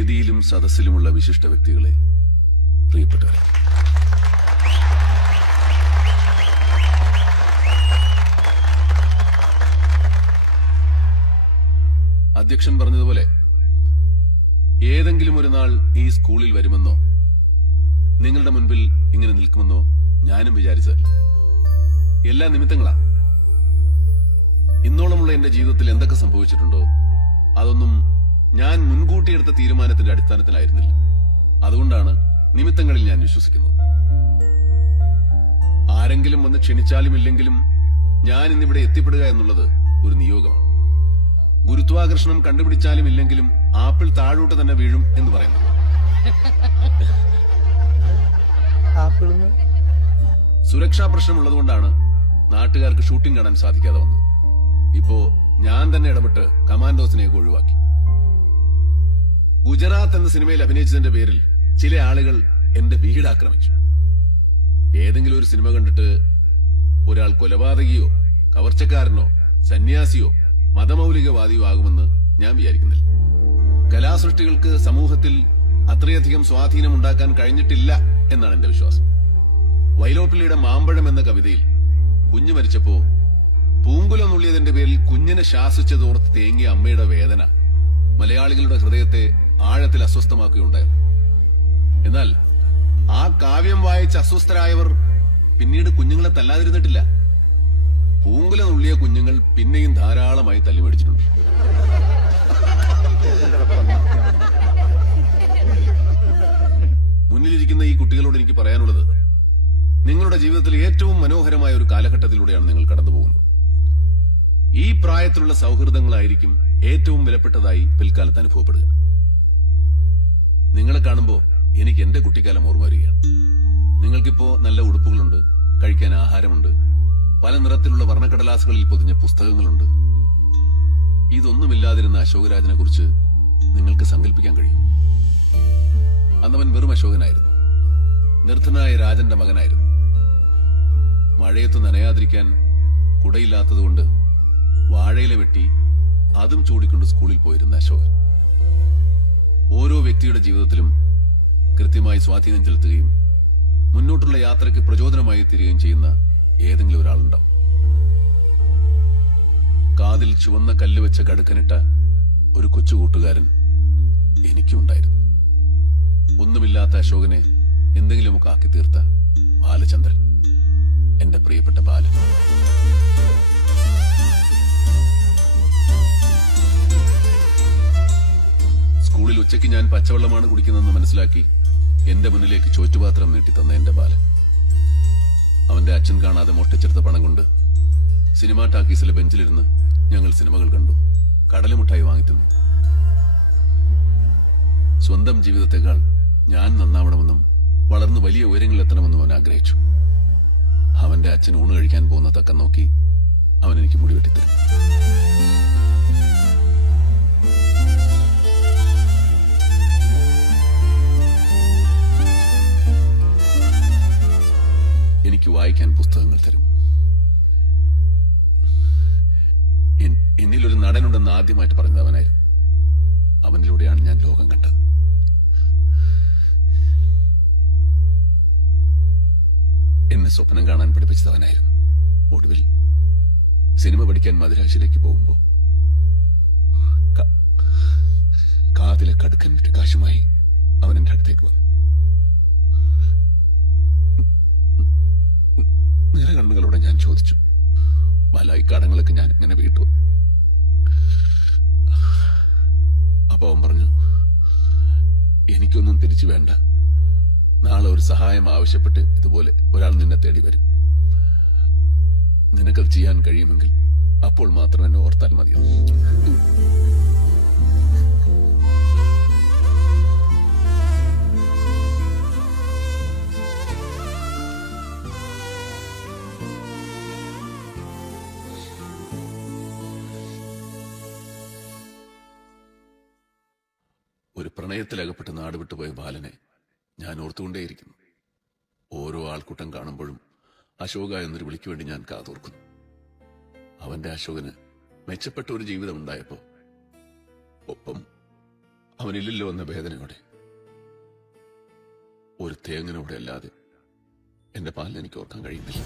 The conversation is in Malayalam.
വേദിയിലും സദസ്സിലുമുള്ള വിശിഷ്ട വ്യക്തികളെ പ്രിയപ്പെട്ടവരെ. അധ്യക്ഷൻ പറഞ്ഞതുപോലെ ഏതെങ്കിലും ഒരു നാൾ ഈ സ്കൂളിൽ വരുമെന്നോ നിങ്ങളുടെ മുൻപിൽ ഇങ്ങനെ നിൽക്കുമെന്നോ ഞാനും വിചാരിച്ചതല്ല. എല്ലാ നിമിത്തങ്ങളാ. ഇന്നോളമുള്ള എന്റെ ജീവിതത്തിൽ എന്തൊക്കെ സംഭവിച്ചിട്ടുണ്ടോ അതൊന്നും ഞാൻ മുൻകൂട്ടി എടുത്ത തീരുമാനത്തിന്റെ അടിസ്ഥാനത്തിലായിരുന്നില്ല. അതുകൊണ്ടാണ് നിമിത്തങ്ങളിൽ ഞാൻ വിശ്വസിക്കുന്നത്. ആരെങ്കിലും വന്ന് ക്ഷണിച്ചാലും ഇല്ലെങ്കിലും ഞാൻ ഇന്നിവിടെ എത്തിപ്പെടുക എന്നുള്ളത് ഒരു നിയോഗമാണ്. ഗുരുത്വാകർഷണം കണ്ടുപിടിച്ചാലും ഇല്ലെങ്കിലും ആപ്പിൾ താഴോട്ട് തന്നെ വീഴും എന്ന് പറയുന്നു. സുരക്ഷാ പ്രശ്നമുള്ളതുകൊണ്ടാണ് നാട്ടുകാർക്ക് ഷൂട്ടിംഗ് കാണാൻ സാധിക്കാതെ വന്നത്. ഇപ്പോ ഞാൻ തന്നെ ഇടപെട്ട് കമാൻഡോസിനെയൊക്കെ ഒഴിവാക്കി. ഗുജറാത്ത് എന്ന സിനിമയിൽ അഭിനയിച്ചതിന്റെ പേരിൽ ചില ആളുകൾ എന്റെ വീട് ആക്രമിച്ചു. ഏതെങ്കിലും ഒരു സിനിമ കണ്ടിട്ട് ഒരാൾ കൊലപാതകിയോ കവർച്ചക്കാരനോ സന്യാസിയോ മതമൗലികവാദിയോ ആകുമെന്ന് ഞാൻ വിചാരിക്കുന്നില്ല. കലാസൃഷ്ടികൾക്ക് സമൂഹത്തിൽ അത്രയധികം സ്വാധീനം ഉണ്ടാക്കാൻ കഴിഞ്ഞിട്ടില്ല എന്നാണ് എന്റെ വിശ്വാസം. വൈലോപ്പിള്ളിയുടെ മാമ്പഴം എന്ന കവിതയിൽ കുഞ്ഞു മരിച്ചപ്പോ പൂങ്കുലം നുള്ളിയതിന്റെ പേരിൽ കുഞ്ഞിനെ ശാസിച്ചതോർത്ത് തേങ്ങിയ അമ്മയുടെ വേദന മലയാളികളുടെ ഹൃദയത്തെ ആഴത്തിൽ അസ്വസ്ഥമാക്കുകയുണ്ടായി. എന്നാൽ ആ കാവ്യം വായിച്ച് അസ്വസ്ഥരായവർ പിന്നീട് കുഞ്ഞുങ്ങളെ തല്ലാതിരുന്നിട്ടില്ല. പൂങ്കുല നുള്ളിയ കുഞ്ഞുങ്ങൾ പിന്നെയും ധാരാളമായി തല്ലിമേടിച്ചിട്ടുണ്ട്. മുന്നിലിരിക്കുന്ന ഈ കുട്ടികളോട് എനിക്ക് പറയാനുള്ളത് നിങ്ങളുടെ ജീവിതത്തിൽ ഏറ്റവും മനോഹരമായ ഒരു കാലഘട്ടത്തിലൂടെയാണ് നിങ്ങൾ കടന്നുപോകുന്നത് ഈ പ്രായത്തിലുള്ള സൗഹൃദങ്ങളായിരിക്കും ഏറ്റവും വിലപ്പെട്ടതായി പിൽക്കാലത്ത് അനുഭവപ്പെടുക. നിങ്ങളെ കാണുമ്പോൾ എനിക്ക് എന്റെ കുട്ടിക്കാലം ഓർമ്മ വരികയാണ്. നിങ്ങൾക്കിപ്പോ നല്ല ഉടുപ്പുകളുണ്ട് കഴിക്കാൻ ആഹാരമുണ്ട് പല നിറത്തിലുള്ള വർണക്കടലാസുകളിൽ പൊതിഞ്ഞ പുസ്തകങ്ങളുണ്ട്. ഇതൊന്നുമില്ലാതിരുന്ന അശോകരാജനെ കുറിച്ച് നിങ്ങൾക്ക് സങ്കല്പിക്കാൻ കഴിയും. അന്നവൻ വെറും അശോകനായിരുന്നു. നിർദ്ധനായ രാജന്റെ മകനായിരുന്നു. മഴയത്ത് നനയാതിരിക്കാൻ കുടയില്ലാത്തതുകൊണ്ട് വാഴയില വെട്ടി അതും ചൂടിക്കൊണ്ട് സ്കൂളിൽ പോയിരുന്ന അശോകൻ. ഓരോ വ്യക്തിയുടെ ജീവിതത്തിലും കൃത്യമായി സ്വാധീനം ചെലുത്തുകയും മുന്നോട്ടുള്ള യാത്രയ്ക്ക് പ്രചോദനമായി തീരുകയും ചെയ്യുന്ന ഏതെങ്കിലും ഒരാളുണ്ടാവും. കാതിൽ ചുവന്ന കല്ല് വെച്ച കടുക്കനിട്ട ഒരു കൊച്ചു കൂട്ടുകാരൻ എനിക്കുണ്ടായിരുന്നു. ഒന്നുമില്ലാത്ത അശോകനെ എന്തെങ്കിലുമൊക്കെ ആക്കി തീർത്ത ബാലചന്ദ്രൻ എന്റെ പ്രിയപ്പെട്ട ബാലൻ. ഉച്ചയ്ക്ക് ഞാൻ പച്ചവെള്ളമാണ് കുടിക്കുന്നതെന്ന് മനസ്സിലാക്കി എന്റെ മുന്നിലേക്ക് ചോറ്റുപാത്രം നീട്ടി തന്ന എന്റെ ബാലൻ. അവന്റെ അച്ഛൻ കാണാതെ മോഷ്ടിച്ചെടുത്ത പണം കൊണ്ട് സിനിമാ ടാക്കീസിലെ ബെഞ്ചിലിരുന്ന് ഞങ്ങൾ സിനിമകൾ കണ്ടു. കടലമുട്ടായി വാങ്ങിത്തുന്നു സ്വന്തം ജീവിതത്തെക്കാൾ ഞാൻ നന്നാവണമെന്നും വളർന്ന് വലിയ ഉയരങ്ങളിലെത്തണമെന്നും അവൻ ആഗ്രഹിച്ചു. അവന്റെ അച്ഛൻ ഊണ് കഴിക്കാൻ പോകുന്ന തക്കം നോക്കി അവൻ എനിക്ക് മുടി വെട്ടിത്തരും. പുസ്തകങ്ങൾ തരും. എന്നിലൊരു നടനുണ്ടെന്ന് ആദ്യമായിട്ട് പറഞ്ഞത് അവനായിരുന്നു. അവനിലൂടെയാണ് ഞാൻ ലോകം കണ്ടത്. എന്നെ സ്വപ്നം കാണാൻ പഠിപ്പിച്ചത് അവനായിരുന്നു. ഒടുവിൽ സിനിമ പഠിക്കാൻ മദുരാശിയിലേക്ക് പോകുമ്പോ ക- കാതിലെ കടുക്കൻ വിട്ട് കാശുമായി അവൻ എന്റെ അടുത്തേക്ക് വന്നു. നിറകണ്ണുകളോടെ ഞാൻ ചോദിച്ചു. മലായിക്കാടങ്ങളൊക്കെ കടങ്ങളൊക്കെ ഞാൻ ഇങ്ങനെ വീട്ടു. അപ്പൊ അവൻ പറഞ്ഞു എനിക്കൊന്നും തിരിച്ചു വേണ്ട. നാളെ ഒരു സഹായം ആവശ്യപ്പെട്ട് ഇതുപോലെ ഒരാൾ നിന്നെ തേടി വരും. നിനക്കത് ചെയ്യാൻ കഴിയുമെങ്കിൽ അപ്പോൾ മാത്രം എന്നെ ഓർത്താൽ മതിയോ ഒരു പ്രണയത്തിലകപ്പെട്ട് നാട് വിട്ടുപോയ ബാലനെ ഞാൻ ഓർത്തുകൊണ്ടേയിരിക്കുന്നു. ഓരോ ആൾക്കൂട്ടം കാണുമ്പോഴും അശോക എന്നൊരു വിളിക്ക് വേണ്ടി ഞാൻ കാതോർക്കുന്നു. അവന്റെ അശോകന് മെച്ചപ്പെട്ട ഒരു ജീവിതം ഉണ്ടായപ്പോ ഒപ്പം അവനില്ലല്ലോ എന്ന വേദനയോടെ ഒരു തേങ്ങനോടെ അല്ലാതെ എന്റെ പാലിൽ എനിക്ക് ഓർക്കാൻ കഴിയുന്നില്ല.